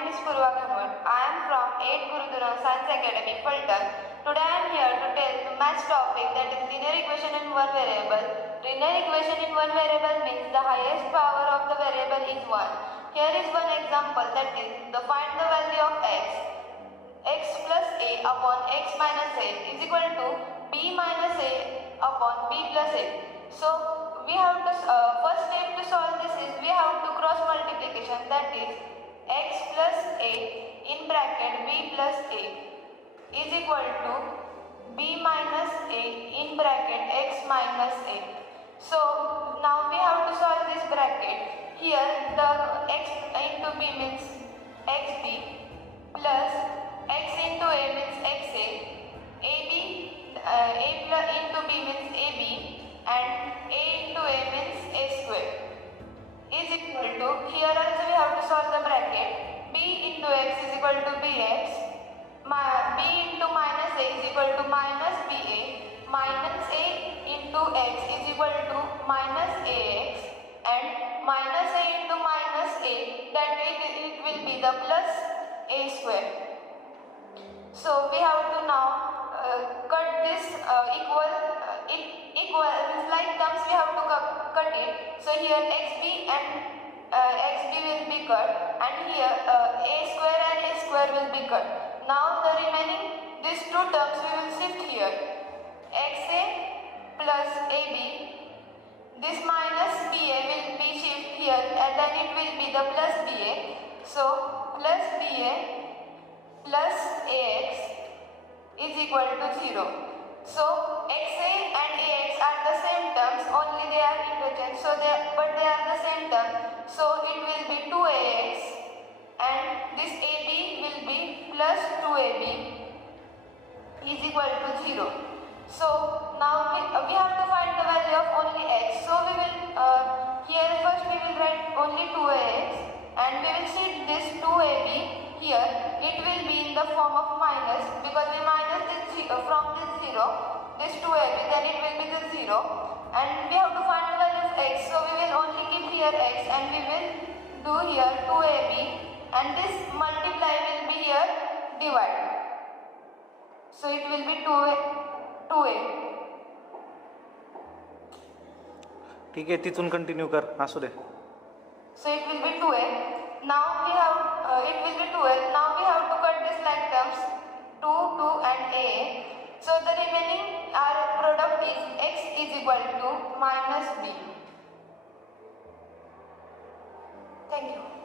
name is Purva Khanwat. I am from 8th Gurudharan Science Academy, Fulton. Today I am here to tell the maths topic, that is linear equation in one variable. Linear equation in one variable means the highest power of the variable is 1. Here is one example, that is the find the value of x plus a upon x minus a is equal to b minus a upon b plus a. So we have to first step to solve this is we have to cross multiplication, that is x plus a in bracket b plus a is equal to b minus a in bracket x minus a. So now we have to solve this bracket. Here the x into b means xb plus x into a means xa, a plus into b means ab, and a into a means a square is equal to, here also we have to solve the bracket, b into x is equal to bx, b into minus a is equal to minus ba, minus a into x is equal to minus ax, and minus a into minus a, that it will be the plus a square. So we have to now cut this equal like terms, we have to cut it. So here xb and xb will be cut, and here a square and a square will be cut. Now the remaining these two terms we will shift here. xa plus ab, this minus ba will be shift here, and then it will be the plus ba. So plus ba plus ax is equal to 0. So xa and ax are the same terms, only they are interchanged. But they are the same term. So it will be 2ax, and this ab will be plus 2ab is equal to 0. So now we have to find the value of only x. So we will here first we will write only 2ax, and we will shift this 2ab here. It will be in the form of minus, because we minus this from this 0, this 2ab, then it will be the 0, and we have to find the value of x. So we will only keep here x, and we will do here 2ab, and this multiply will be here divide. So it will be 2a. ठीक आहे, तिथून continue कर, असू दे. So it will be 2a. Now we have it will be 12. Now we have to cut this like terms 2, 2 and a. So the remaining our product is x is equal to minus b. Thank you.